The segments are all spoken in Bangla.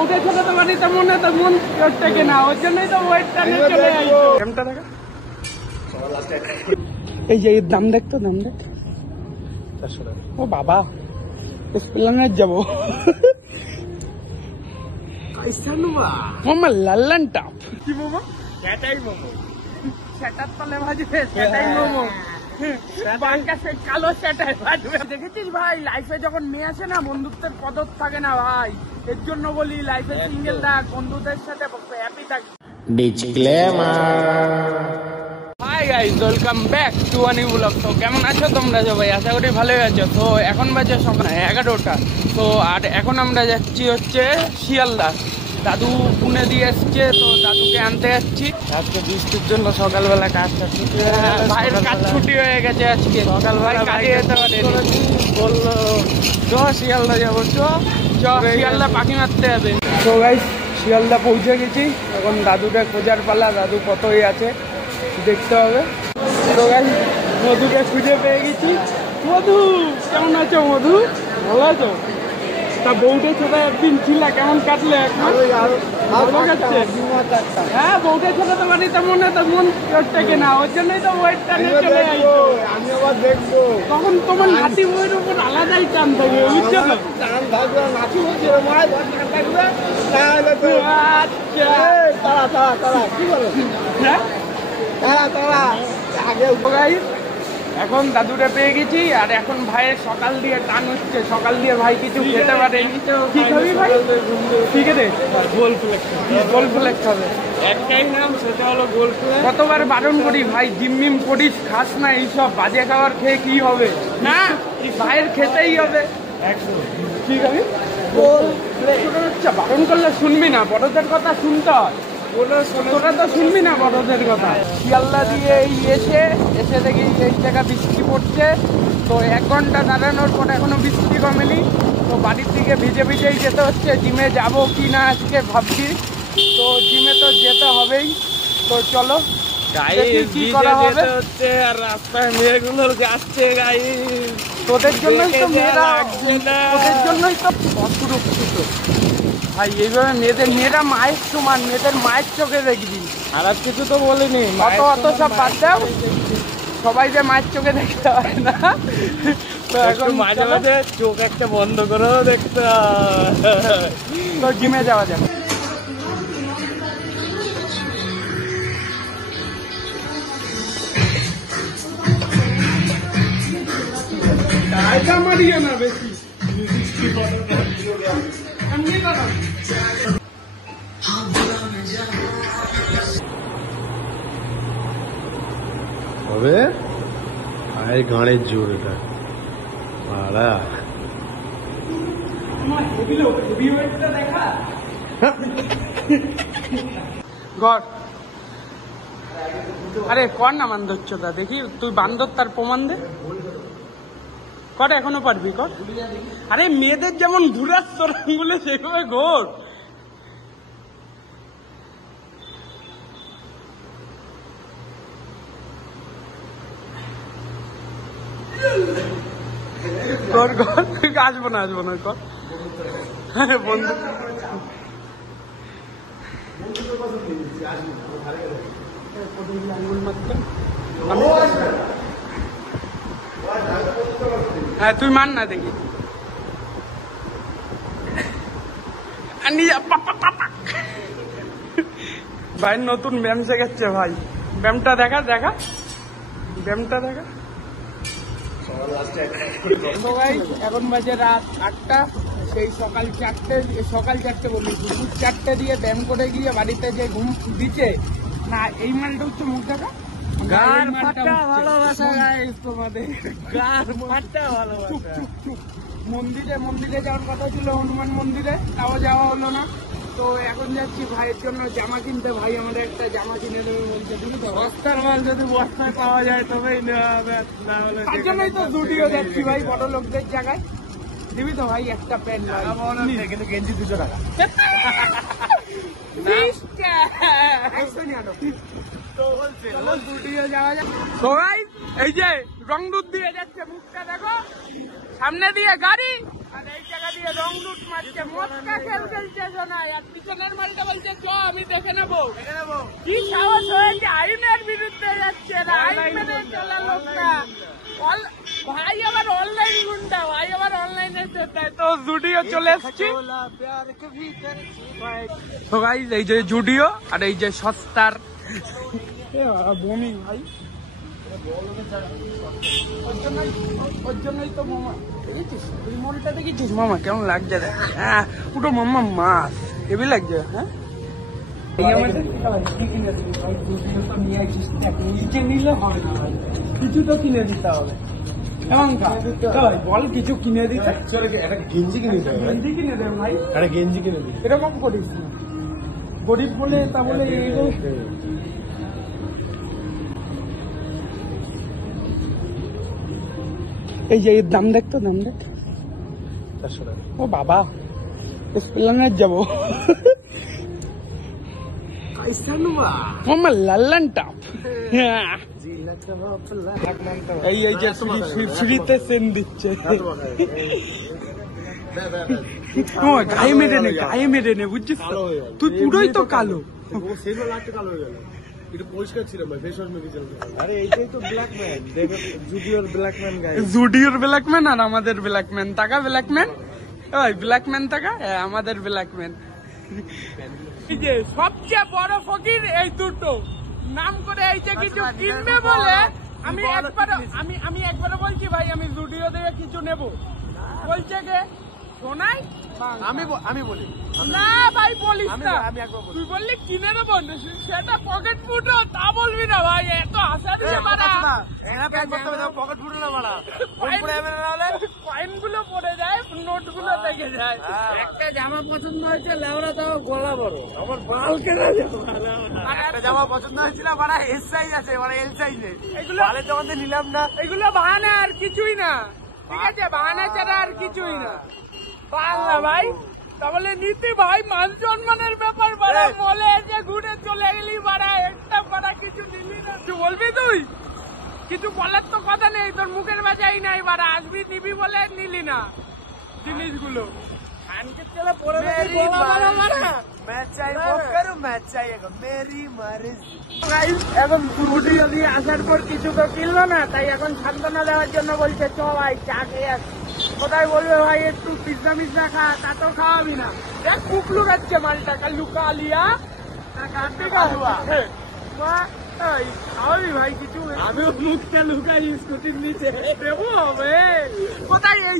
বউকে ছেড়ে তো বাড়িতে মনে তো মন থেকে না, ওর জন্যই তো ওয়েটটা নিয়ে চলে যাইছো। দামটা দেখা, এই যে এর দাম দেখতো, দাম দেখ। ও বাবা, এসপ্লেনেড যাবো। মামা লাল্লান টাপ কি মোমো? সেটাই মোমো, সেটার তলে ভাজবে, সেটাই মোমো। কালো সেটাই ভাজবে। দেখেছিস ভাই, লাইফে যখন মেয়ে আসে না, বন্ধুত্বের কদর থাকে না ভাই। এর জন্য বলি লাইফে সিঙ্গেল থাক, বন্ধুদের সাথে হ্যাপি থাক। Hi guys, welcome back to a new blog. তো কেমন আছো তোমরা সবাই? আশা করি ভালোই আছো। তো এখন বাজে সকাল 11টা। তো আর এখন আমরা যাচ্ছি হচ্ছে শিয়ালদা। দাদু পুনে দিয়ে এসছে, তো দাদুকে আনতে যাচ্ছি। আজকে বৃষ্টির জন্য সকালবেলা কাজটা ছুটি, ভাইয়ের কাজ ছুটি হয়ে গেছে আজকে সকালবেলা। কাজে যেতে পারে, বললো চ শিয়ালদা যাবো, চ শিয়ালদা পাখি মারতে হবে। তো গাইস শিয়ালদা পৌঁছে গেছি, এখন দাদুকে খোঁজার পালা। দাদু কতই আছে দেখতে হবে। তো গাইস মধুকে খুঁজে পেয়ে গেছি। মধু কেমন আছো? মধু ভালো আছো? তা বউকে ছেড়ে একদিন ছিল, কেমন কাটলে? হ্যাঁ, বউকে ছেড়ে তো বাড়িতে মনে তো মন থেকে না, ওর জন্যই তো ওয়েটটা নিয়ে চলে যাইছো। আমি আবার দেখবো তখন তোমার নাতি বউয়ের উপর আলাদাই টান থাকবে, বুঝছো তো? টান থাকবে, নাতি বলছে তারা কি বলো? হ্যাঁ হ্যাঁ, তারা আগে। এখন দাদুরে পেয়ে গেছি, আর এখন ভাইয়ের সকাল দিয়ে টান হচ্ছে। সকাল দিয়ে ভাই কিছু খেতে পারেনি। কি খাবি ভাই? ঠিক আছে, গোল ফ্লেক্স খাবে। একটাই নাম, সেটা হলো গোল ফ্লেক্স। কতবার বারণ করি ভাই, জিম মিম করিস, খাস না এইসব বাজে খাবার খেয়ে কি হবে? না, ভাইয়ের খেতেই হবে। ঠিক আছে, গোল ফ্লেক্স। বারণ করলে শুনবি না, বড়দের কথা শুনতে হয়। তোরা তো শুনবি না বড়দের কথা। শিয়ালদা দিয়ে এসে দেখি এই জায়গা বৃষ্টি পড়ছে। তো 1 ঘন্টা দাঁড়ানোর পর এখনো বৃষ্টি কমেনি। তো বাড়ির দিকে ভিজে ভিজেই যেতে হচ্ছে। জিমে যাব কি না আজকে ভাবছি। তো জিমে তো যেতে হবেই। তো চলো কি করা হবে। আর রাস্তায় মেয়েগুলো যাচ্ছে গাইস, তোদের জন্যই তো মেয়েরা, তোদের জন্যই তো অসুরক্ষিত ভাই। এইভাবে মেয়েরা মায়ের সমান, মেয়েদের মায়ের চোখে দেখবি। আর কিছু তো বলিনি, অত সব বাদ দাও। সবাই যে মায়ের চোখে দেখতে হয় না। তো এখন মাঝে মাঝে চোখ একটা বন্ধ করেও দেখতে হয়। তো জিমে যাওয়া যাবে। মারিয়ে না বেশি হবে। আয় গাঁড়ের জোর এটা ভাড়া। আরে কর না বান্ধবটা, দেখি তুই বান্ধব তার প্রমাণ দে। কর, এখনো পারবি, কর। আরে মেয়েদের যেমন ঘুরার তোরাঙ্গুলো সেভাবে ঘোর। কর কর, আসবো না কর। আরে বন্ধু হ্যাঁ, তুই মান না দেখি। ভাই নতুন ব্যায়াম শেখাচ্ছে ভাই। ব্যায়ামটা দেখা, ব্যায়ামটা দেখা। এখন বাজে রাত 8টা। সেই সকাল 4টে বলি, দুপুর 4টে দিয়ে ব্যায়াম করে গিয়ে বাড়িতে যে ঘুম দিচ্ছে না, এই মালটা হচ্ছে মুখ দেখা। মন্দিরে যাওয়ার কথা ছিল, হনুমান মন্দিরে, তাও যাওয়া হলো না। তো এখন যাচ্ছি ভাইয়ের জন্য জামা কিনতে। ভাই আমাদের একটা জামা কিনে দেবে বলছে, বস্তার মাল যদি বস্তায় পাওয়া যায় তবেই নেওয়া হবে। তার জন্যই তো দুটিও যাচ্ছি ভাই, বড় লোকদের জায়গায়। দিবি তো ভাই একটা প্যান্ট? কিন্তু গেঞ্জি 200 টাকা। এই যে রং দুধ দিয়ে যাচ্ছে, মুখটা দেখো, সামনে দিয়ে গাড়ি আর এই যে টাকা দিয়ে রং লুট মারছে, মটকা খেলছে শোনায়, আর পিছনের মালটা বলছে চ আমি দেখে নেবো। কি সাহস হয়েছে, আইনের বিরুদ্ধে যাচ্ছে না, আইন মেনে চলা লোকটা। ভাই আবার অনলাইন গুন্ডা, ভাই আবার অনলাইনে চেতায়। তো জুডিও চলে এসছি। তো গাইস এই যে জুডিও আর এই যে সস্তার বমি ভাই, ওর জন্যই তো মামা দেখেছিস, ওই মলটা দেখেছিস মামা কেমন লাগছে দেখ। হ্যাঁ পুরো মামা মাছ হেভি লাগছে। হ্যাঁ নিচে নিলে হবে না ভাই, কিছু তো কিনে দিতে হবে। বল কিছু কিনে দিতে, একটা গেঞ্জি কিনে দিতে হবে। গেঞ্জি কিনে দেবে ভাই, একটা গেঞ্জি কিনে দিতে। এরকম করিস না, গরিব বলে তা বলে এইগুলো। এই যে এর দাম দেখতো, দাম দেখ 400 টাকা। ও বাবা স্প্লেন্ডার যাবো। আমার লাল্লান টাপ। এই এই যে ফ্রিতে সেন দিচ্ছে, গায়ে মেরে নে, গায়ে মেরে নে, বুঝছিস তুই পুরোই তো কালো। পরিষ্কার ছিল ভাই, ফেস ওয়াশ মেখেছিল। আরে এইটাই তো ব্ল্যাক ম্যান, দেখো জুডিওর ব্ল্যাক ম্যান গাইস। জুডিওর ব্ল্যাক ম্যান আর আমাদের ব্ল্যাক ম্যান টাকা, ব্ল্যাক ম্যান ওই ব্ল্যাক ম্যান টাকা, আমাদের ব্ল্যাক ম্যান। এই যে সবচেয়ে বড় ফকির এই দুটো নাম করে এইটা কিছু কিনবে বলে আমি একবার বলছি ভাই আমি জুডিও থেকে কিছু নেব, বলছে গে শোনাই আমি বলি না ভাই বলিস না, তুই বললি কিনে নেবো, সেটা পকেট ফুটো তা বলবি না ভাই, এত আশা দিয়ে পকেট ফুটো না মারা, কয়েন গুলো পড়ে যায়, নোট গুলো থেকে যায়। একটা জামা পছন্দ হয়েছে লেওরা তাও গলা বড়, আমার বাল কেনা একটা জামা পছন্দ হয়েছিল মারা এস সাইজ আছে, মানে এল সাইজে, এগুলো বালের দোকান থেকে নিলাম না। এগুলো বাহানা আর কিছুই না, ঠিক আছে বাহানা ছাড়া আর কিছুই না। বাংলা ভাই তাহলে নীতি ভাই মান সম্মানের ব্যাপার বাড়া, মলে এসে ঘুরে চলে গেলি বাড়া, একটা বাড়া কিছু নিলি না, তুই বলবি তুই কিছু বলার তো কথা নেই, তোর মুখের বাজাই নাই বাড়া, আসবি নিবি বলে নিলি না জিনিসগুলো। এখন পুরুটি যদি আসার পর কিছু তো কিনলো না, তাই এখন সান্ত্বনা দেওয়ার জন্য বলছে চ ভাই চা খেয়ে আসি। কোথায় বলবে ভাই একটু পিজ্জা মিজ্জা খা, তা তো খাওয়াবি না, দেখ কুকলু খাচ্ছে মালটাকা লুকা আলিয়া খাওয়াবি ভাই কিছু, আমিও মুখটা লুকাই স্কুটির নিচে দেবো হবে। কোথায় এই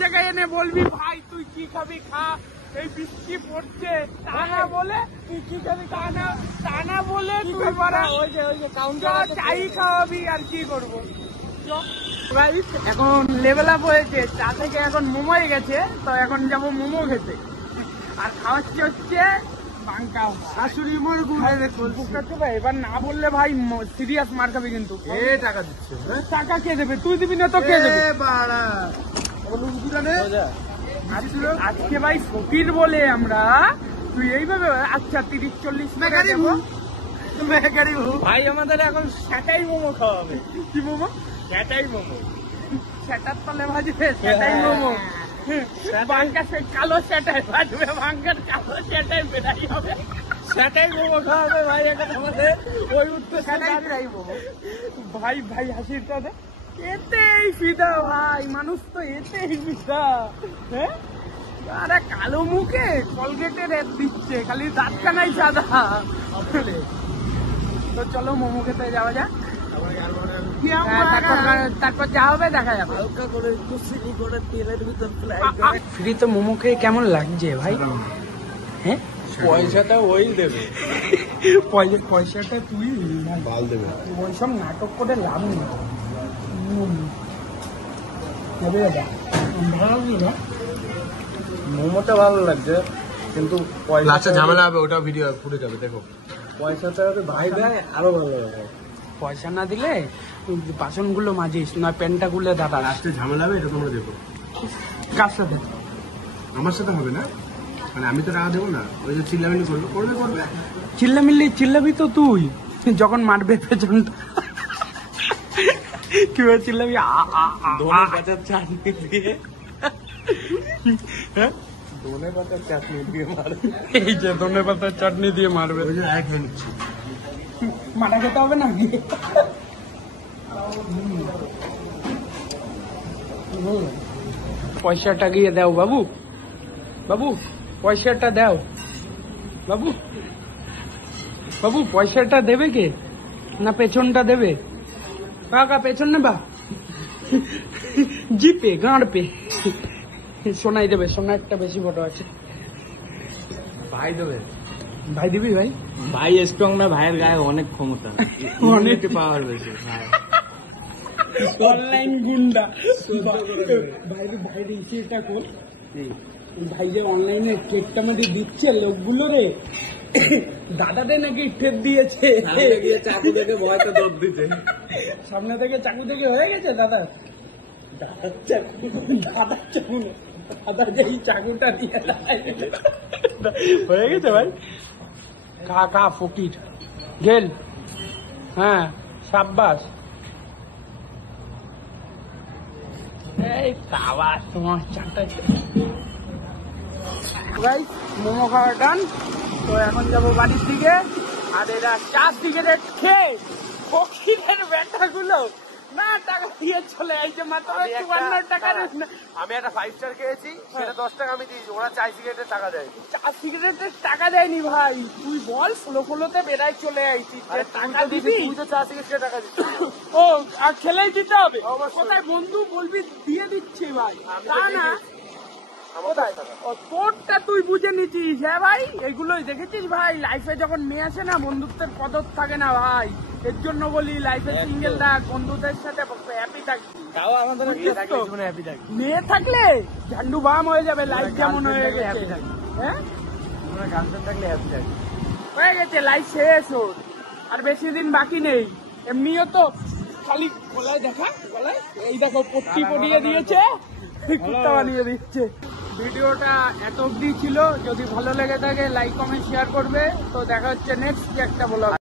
জায়গায় এনে বলবি ভাই তুই কি খাবি খা, এই বৃষ্টি পড়ছে তা না বলে তুই কি খাবি তা না বলে তুই পারা ওই যে কাউন্টার চাই খাওয়াবি, আর কি করবো। এখন লেভেল আপ হয়েছে, চা থেকে এখন মোমোয় গেছে, তো এখন যাবো মোমো খেতে, আর খাওয়াচ্ছি হচ্ছে বাঙ্কা শাশুড়ি মোর গুড়। এবার না বললে ভাই সিরিয়াস মার খাবি কিন্তু। টাকা দিচ্ছে, টাকা কে দেবে, তুই দিবি না তো কে দেবে? আজকে ভাই ফকির বলে আমরা, তুই এইভাবে আচ্ছা 30-40 টাকা দেবো ভাই, আমাদের এখন সেটাই মোমো খাওয়াবে। কি মোমো? সেটাই মোমো, সেটার তলে ভাজবে সেটাই মোমো, বাঙ্কা সে কালো সেটাই ভাজবে, বাঙ্কার কালো সেটাই বেড়াই হবে, সেটাই মোমো খাওয়াবে ভাই। এখানে আমাদের ওই উঠতে সেটাই মোমো ভাই, ভাই হাসির তাদের এতেই ফিদা ভাই, মানুষ তো এতেই ফিদা। হ্যাঁ আরে কালো মুখে কলগেটের এড দিচ্ছে, খালি দাঁতখানাই সাদা। তো চলো মোমো খেতে যাওয়া যাক, তারপর যা হবে দেখা যাবে। ফ্রিতে মোমো খেয়ে কেমন লাগছে ভাই? হ্যাঁ পয়সাটা ওই দেবে, পয়সাটা তুই বাল দেবে, ওইসব নাটক করে লাভ নেই। মোমোটা ভালো লাগছে কিন্তু পয়সা ঝামেলা হবে, ওটা ভিডিও ফুটে যাবে দেখো। পয়সাটা ভাই দেয় আরো ভালো লাগে, পয়সা না দিলে বাসনগুলো মাজিস, নয় প্যান্টটা গুলে দাদা লাস্টে ঝামেলা হবে, এটা তোমরা দেখো। কার সাথে? আমার সাথে হবে না, মানে আমি তো টাকা দেবো না, ওই যে চিল্লামিল্লি করবে। চিল্লাবি তো তুই যখন মারবে পেছনটা, কি চিল্লাবি? ধনে পাচার চাটনি দিয়ে হ্যাঁ ধনেপাতার চাটনি দিয়ে মারবে। এই যে ধনেপাতার চাটনি দিয়ে মারবে। খেয়ে নিচ্ছি। মাথা খেতে হবে না? পয়সাটা গিয়ে দাও বাবু, বাবু পয়সাটা দাও বাবু, বাবু পয়সাটা দেবে কে? না পেছনটা দেবে? কাকা পেছন নেবা? জিপে গাঁড় পে সোনাই দেবে, সোনা একটা বেশি বড় আছে। ভাই দেবে? ভাই দিবি ভাই? ভাই স্ট্রং না, ভাইয়ের গায়ে অনেক ক্ষমতা, অনেক পাওয়ার বেশি। অনলাইন গুন্ডা। ভাইরে ভাইরে ইসেটা কর, ভাই যে অনলাইনে কেকটা আমাদের দিচ্ছে লোকগুলো রে, দাদাদের নাকি ঠেপ দিয়েছে। চাকু দেখে ভয়টা দৌড় দিতে, সামনে থেকে চাকু থেকে হয়ে গেছে দাদা। দাদার চাকু, দাদার চাকু না, দাদা যেই চাকুটা দিয়ে হয়ে গেছে ভাই। কা কা ফকির গেল। হ্যাঁ সাব্বাস। এই সাবাস তোমার চারটা ভাই। মোমো খাওয়া ডান। তো এখন যাবো বাড়ির দিকে। আর এরা 4 সিগারেট খেয়ে ফকিরের ব্যাটাগুলো না টাকা দিয়ে চলে এই যে মাত্র 54 টাকা। আমি একটা 5 স্টার খেয়েছি, সেটা 10 টাকা আমি দিয়েছি, ওরা 4 সিগারেটের টাকা দেয়। 4 সিগারেটের টাকা দেয়নি ভাই। তুই বল ফলোতে বেড়াই চলে আইছিস, টাকা দিবি? তুই তো 4 সিগারেটের টাকা দিচ্ছিস। ও আর খেলেই দিতে হবে? কোথায় বন্ধু বলবি দিয়ে দিচ্ছি ভাই, তা না কোথায়? ও তোরটা তুই বুঝে নিচ্ছিস। হ্যাঁ ভাই এগুলোই দেখেছিস ভাই, লাইফে যখন মেয়ে আসে না বন্ধুত্বের কদর থাকে না ভাই। এর জন্য বলি লাইফে সিঙ্গেল থাক, বন্ধুদের সাথে হ্যাপি থাকবি। তাও আমাদের হ্যাপি থাকি। মেয়ে থাকলে ঝান্ডু বাম হয়ে যাবে, লাইফ যেমন হয়ে গেছে। হ্যাঁ তোমরা গার্লফ্রেন্ড থাকলে হ্যাপি থাকি। হয়ে গেছে, লাইফ শেষ ওর, আর বেশি দিন বাকি নেই। এমনিও তো খালি গলায় দেখা, গলায় এই দেখো পট্টি পরিয়ে দিয়েছে, কুত্তা বানিয়ে দিচ্ছে। ভিডিওটা এত অব্দি ছিল, যদি ভালো লেগে থাকে লাইক কমেন্ট শেয়ার করবে। তো দেখা হচ্ছে নেক্সট একটা ব্লগ।